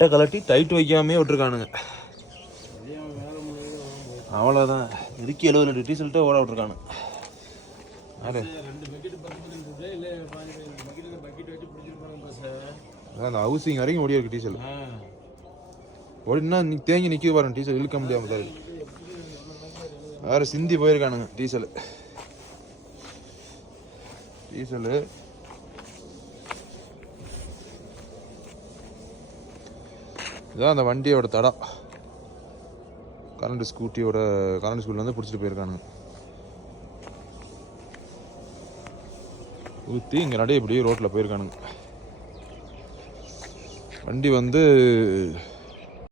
பெட்டை கலட்டி டைட் வைக்காமே விட்டுருக்கானுங்க. அவ்வளோதான். இதுக்கு 70 லிட்டர் டீசல்ட்டே ஓட விட்டுருக்கானு. அந்த ஹவுசிங் வரைக்கும் ஓடி இருக்கு டீசல். ஓடினா நீ தேங்கி நிற்க பாருங்க, டீசல் இழுக்க முடியாமல் தான் இருக்கு. வேற சிந்தி போயிருக்கானுங்க டீசல். இதான் அந்த வண்டியோட தடம். கரண்ட் ஸ்கூட்டில் வந்து பிடிச்சிட்டு போயிருக்கானுங்க. ஊற்றி இங்கே நடைய இப்படி ரோட்டில் போயிருக்கானுங்க. வண்டி வந்து